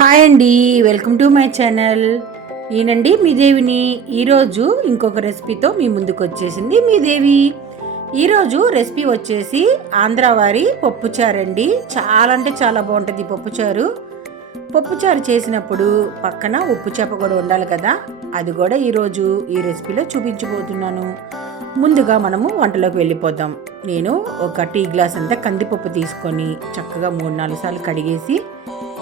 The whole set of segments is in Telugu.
హాయ్ అండి, వెల్కమ్ టు మై ఛానల్. ఈయనండి మీ దేవిని. ఈరోజు ఇంకొక రెసిపీతో మీ ముందుకు వచ్చేసింది మీ దేవి. ఈరోజు రెసిపీ వచ్చేసి ఆంధ్ర వారి పప్పుచారు అండి. చాలా అంటే చాలా బాగుంటుంది పప్పుచారు. పప్పుచారు చేసినప్పుడు పక్కన ఉప్పు చేప కూడా ఉండాలి కదా, అది కూడా ఈరోజు ఈ రెసిపీలో చూపించబోతున్నాను. ముందుగా మనము వంటలోకి వెళ్ళిపోదాం. నేను ఒక టీ గ్లాస్ అంతా కందిపప్పు తీసుకొని చక్కగా 3-4 సార్లు కడిగేసి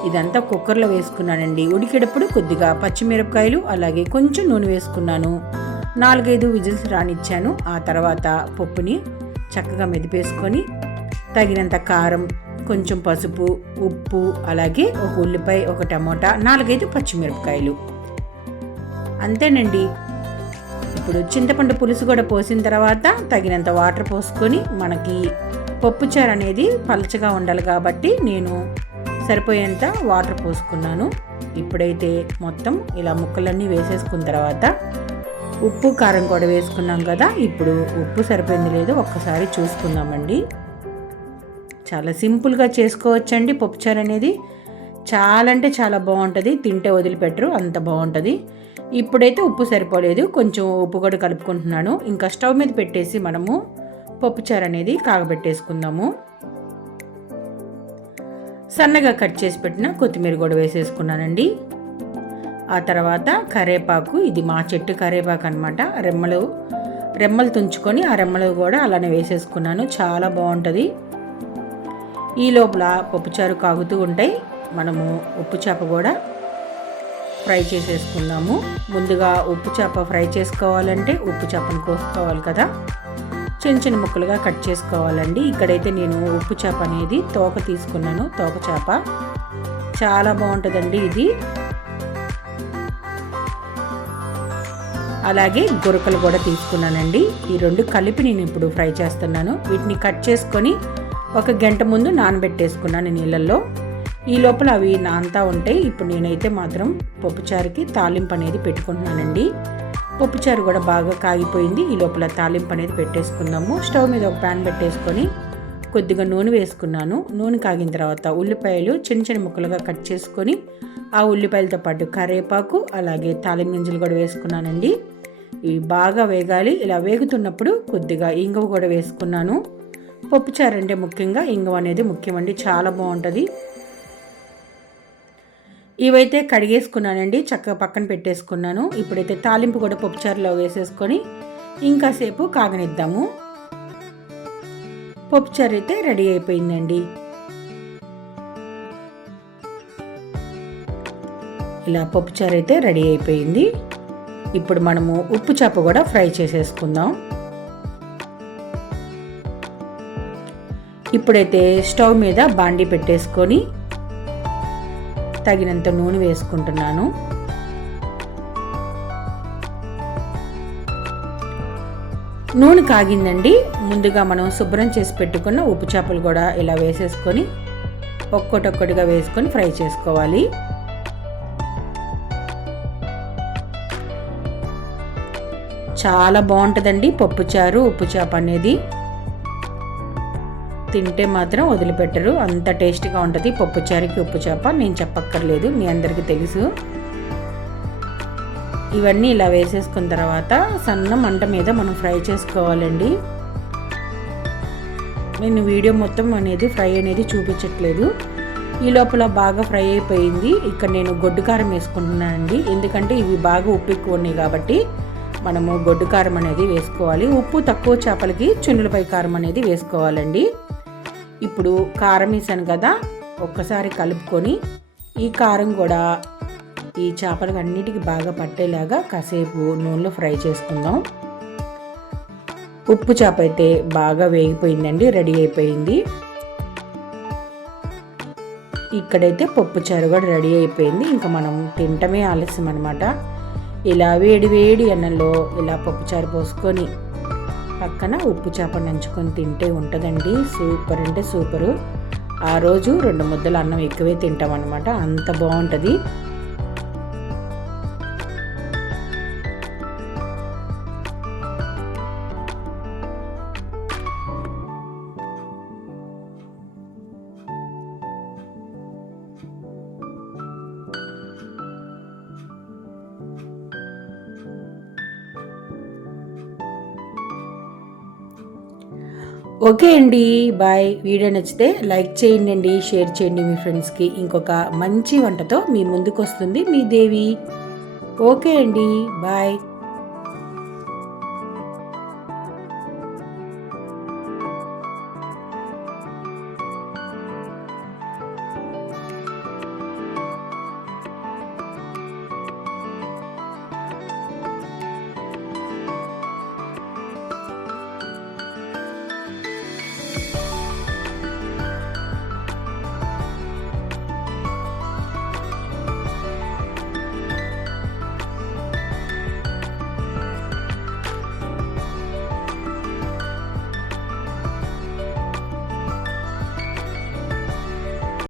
ఇదంతా కుక్కర్లో వేసుకున్నానండి. ఉడికేటప్పుడు కొద్దిగా పచ్చిమిరపకాయలు అలాగే కొంచెం నూనె వేసుకున్నాను. 4-5 విజిల్స్ రానిచ్చాను. ఆ తర్వాత పప్పుని చక్కగా మెదిపేసుకొని తగినంత కారం, కొంచెం పసుపు, ఉప్పు, అలాగే ఒక ఉల్లిపాయ, ఒక టమోటా, 4-5 పచ్చిమిరపకాయలు, అంతేనండి. ఇప్పుడు చింతపండు పులుసు కూడా పోసిన తర్వాత తగినంత వాటర్ పోసుకొని, మనకి పప్పుచారు అనేది పలచగా ఉండాలి కాబట్టి నేను సరిపోయేంత వాటర్ పోసుకున్నాను. ఇప్పుడైతే మొత్తం ఇలా ముక్కలన్నీ వేసేసుకున్న తర్వాత ఉప్పు కారం కూడా వేసుకున్నాం కదా, ఇప్పుడు ఉప్పు సరిపోయింది లేదో ఒక్కసారి చూసుకుందామండి. చాలా సింపుల్గా చేసుకోవచ్చండి పప్పుచారు అనేది. చాలా అంటే చాలా బాగుంటుంది, తింటే వదిలిపెట్టరు, అంత బాగుంటుంది. ఇప్పుడైతే ఉప్పు సరిపోలేదు, కొంచెం ఉప్పు కూడా కలుపుకుంటున్నాను. ఇంకా స్టవ్ మీద పెట్టేసి మనము పప్పుచారు అనేది కాగబెట్టేసుకుందాము. సన్నగా కట్ చేసి పెట్టిన కొత్తిమీర కూడా వేసేసుకున్నానండి. ఆ తర్వాత కరివేపాకు, ఇది మా చెట్టు కరివేపాకు అనమాట. రెమ్మలు తుంచుకొని ఆ రెమ్మలు కూడా అలానే వేసేసుకున్నాను. చాలా బాగుంటుంది. ఈ లోపల పప్పుచారు కాగుతూ ఉంటాయి. మనము ఉప్పు చేప కూడా ఫ్రై చేసేసుకుందాము. ముందుగా ఉప్పు చేప ఫ్రై చేసుకోవాలంటే ఉప్పు చేపను కోసుకోవాలి కదా, చిన్న చిన్న ముక్కలుగా కట్ చేసుకోవాలండి. ఇక్కడైతే నేను ఉప్పు చేప అనేది తోక తీసుకున్నాను. తోక చేప చాలా బాగుంటుందండి ఇది. అలాగే గొరకలు కూడా తీసుకున్నానండి. ఈ రెండు కలిపి నేను ఇప్పుడు ఫ్రై చేస్తున్నాను. వీటిని కట్ చేసుకొని 1 గంట ముందు నానబెట్టేసుకున్నాను నీళ్ళల్లో. ఈ లోపల అవి నానుతూ ఉంటాయి. ఇప్పుడు నేనైతే మాత్రం పప్పుచారుకి తాలింపు అనేది పెట్టుకుంటున్నానండి. పప్పుచారు కూడా బాగా కాగిపోయింది. ఈ లోపల తాలింపు అనేది పెట్టేసుకుందాము. స్టవ్ మీద ఒక ప్యాన్ పెట్టేసుకొని కొద్దిగా నూనె వేసుకున్నాను. నూనె కాగిన తర్వాత ఉల్లిపాయలు చిన్న చిన్న ముక్కలుగా కట్ చేసుకొని ఆ ఉల్లిపాయలతో పాటు కరివేపాకు అలాగే తాలింపు గింజలు కూడా వేసుకున్నానండి. ఇవి బాగా వేగాలి. ఇలా వేగుతున్నప్పుడు కొద్దిగా ఇంగువ కూడా వేసుకున్నాను. పప్పుచారు అంటే ముఖ్యంగా ఇంగువ అనేది ముఖ్యమండి, చాలా బాగుంటుంది. ఇవైతే కడిగేసుకున్నానండి, చక్కగా పక్కన పెట్టేసుకున్నాను. ఇప్పుడైతే తాలింపు కూడా పప్పుచారులో వేసేసుకొని ఇంకాసేపు కాగనిద్దాము. పప్పుచారు అయితే రెడీ అయిపోయిందండి. ఇలా పప్పుచారు అయితే రెడీ అయిపోయింది. ఇప్పుడు మనము ఉప్పు చేప కూడా ఫ్రై చేసేసుకుందాం. ఇప్పుడైతే స్టవ్ మీద బాండీ పెట్టేసుకొని తగినంత నూనె వేసుకుంటున్నాను. నూనె కాగిందండి. ముందుగా మనం శుభ్రం చేసి పెట్టుకున్న ఉప్పు చేపలు కూడా ఇలా వేసేసుకొని ఒక్కొక్కటిగా వేసుకొని ఫ్రై చేసుకోవాలి. చాలా బాగుంటుందండి పప్పుచారు ఉప్పు చేప అనేది. తింటే మాత్రం వదిలిపెట్టరు, అంత టేస్ట్గా ఉంటుంది పప్పుచారుకి ఉప్పు చేప. నేను చెప్పక్కర్లేదు, మీ అందరికీ తెలుసు. ఇవన్నీ ఇలా వేసేసుకున్న తర్వాత సన్న మంట మీద మనం ఫ్రై చేసుకోవాలండి. నేను వీడియో మొత్తం అనేది ఫ్రై అనేది చూపించట్లేదు. ఈ లోపల బాగా ఫ్రై అయిపోయింది. ఇక్కడ నేను గొడ్డు కారం వేసుకుంటున్నానండి, ఎందుకంటే ఇవి బాగా ఉప్పు ఎక్కువ ఉన్నాయి కాబట్టి మనము గొడ్డు కారం అనేది వేసుకోవాలి. ఉప్పు తక్కువ చేపలకి చున్నులపై కారం అనేది వేసుకోవాలండి. ఇప్పుడు కారం వేసాను కదా, ఒక్కసారి కలుపుకొని ఈ కారం కూడా ఈ చేపలకు అన్నిటికీ బాగా పట్టేలాగా కాసేపు నూనెలో ఫ్రై చేసుకుందాం. ఉప్పు చేప అయితే బాగా వేగిపోయిందండి, రెడీ అయిపోయింది. ఇక్కడైతే పప్పుచారు కూడా రెడీ అయిపోయింది. ఇంకా మనం తింటమే ఆలస్యం అనమాట. ఇలా వేడి వేడి అన్నంలో ఇలా పప్పుచారు పోసుకొని పక్కన ఉప్పు చేప నంచుకొని తింటే ఉంటుందండి, సూపర్ అంటే సూపరు. ఆ రోజు 2 ముద్దలు అన్నం ఎక్కువే తింటాం అనమాట, అంత బాగుంటుంది. ఓకే అండి, బాయ్. వీడియో నచ్చితే లైక్ చేయండి, షేర్ చేయండి మీ ఫ్రెండ్స్కి. ఇంకొక మంచి వంటతో మీ ముందుకు వస్తుంది మీ దేవి. ఓకే అండి, బాయ్.